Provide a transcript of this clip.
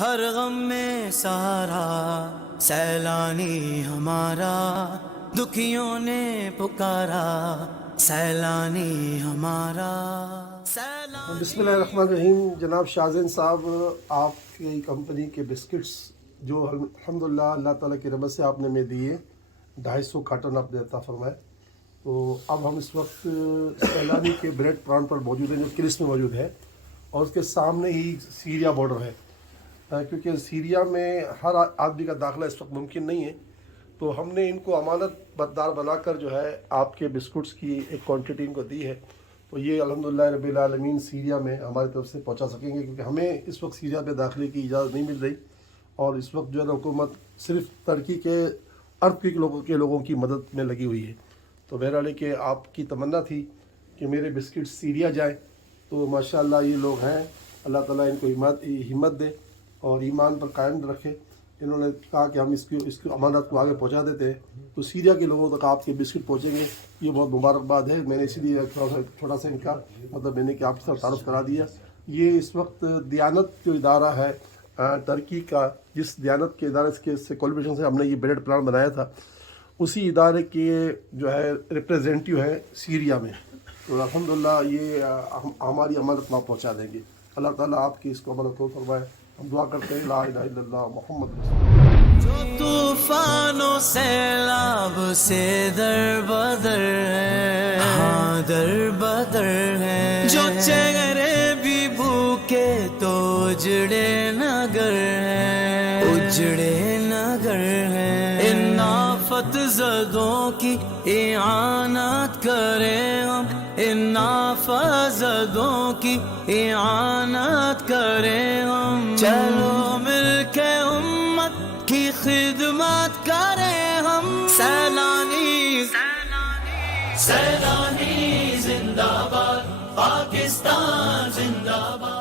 ہر غم میں سہارا سیلانی ہمارا، دکھیوں نے پکارا سیلانی ہمارا سیلانی۔ بسم اللہ الرحمن الرحیم۔ جناب شاہزین صاحب، آپ کی کمپنی کے بسکٹس جو الحمدللہ اللہ تعالیٰ کی رحمت سے آپ نے ہمیں دیے، 250 کارٹن آپ نے عطا فرمائے۔ تو اب ہم اس وقت سیلانی کے بریڈ پلانٹ پر موجود ہیں جو کلس میں موجود ہے، اور اس کے سامنے ہی سیریا بارڈر ہے، کیونکہ سیریا میں ہر آدمی کا داخلہ اس وقت ممکن نہیں ہے، تو ہم نے ان کو امانت بردار بنا کر جو ہے آپ کے بسکٹس کی ایک کوانٹٹی ان کو دی ہے، تو یہ الحمدللہ رب العالمین سیریا میں ہماری طرف سے پہنچا سکیں گے، کیونکہ ہمیں اس وقت سیریا میں داخلے کی اجازت نہیں مل رہی، اور اس وقت جو ہے نا حکومت صرف ترکی کے ارب کے لوگوں کی مدد میں لگی ہوئی ہے۔ تو بہرحال کہ آپ کی تمنا تھی کہ میرے بسکٹ سیریا جائیں، تو ماشاءاللہ یہ لوگ ہیں، اللہ تعالیٰ ان کو ہمت دے اور ایمان پر قائم رکھے۔ انہوں نے کہا کہ ہم اس کی امانت کو آگے پہنچا دیتے ہیں، تو سیریا کے لوگوں تک آپ کے بسکٹ پہنچیں گے، یہ بہت مبارکباد ہے۔ میں نے اسی لیے چھوٹا سا ان کا مطلب میں نے کہ آپ کے ساتھ تعارف کرا دیا۔ یہ اس وقت دیانت جو ادارہ ہے ترکی کا، جس دیانت کے ادارے سے کولیبریشن سے ہم نے یہ بریڈ پلان بنایا تھا، اسی ادارے کے جو ہے ریپریزنٹیو ہیں سیریا میں، تو الحمدللہ یہ ہماری امانت وہاں پہنچا دیں گے۔ اللہ تعالیٰ آپ کی اس کو امانت کو فرمائے۔ ہم دعا کرتے ہیں لا الہ الا اللہ محمد رسول اللہ۔ جو طوفانوں سیلاب سے در بدر ہے، ہاں در بدر ہے، جو چہرے بھی بھوکے تو اجڑے نگر ہے، اجڑے نگر ہے۔ ان آفت زدوں کی اعانت کریں ہم، ان آفت زدوں کی اعانت کریں ہم، چلو مل کے امت کی خدمت کریں ہم۔ سیلانی سیلانی زندہ باد، پاکستان زندہ باد۔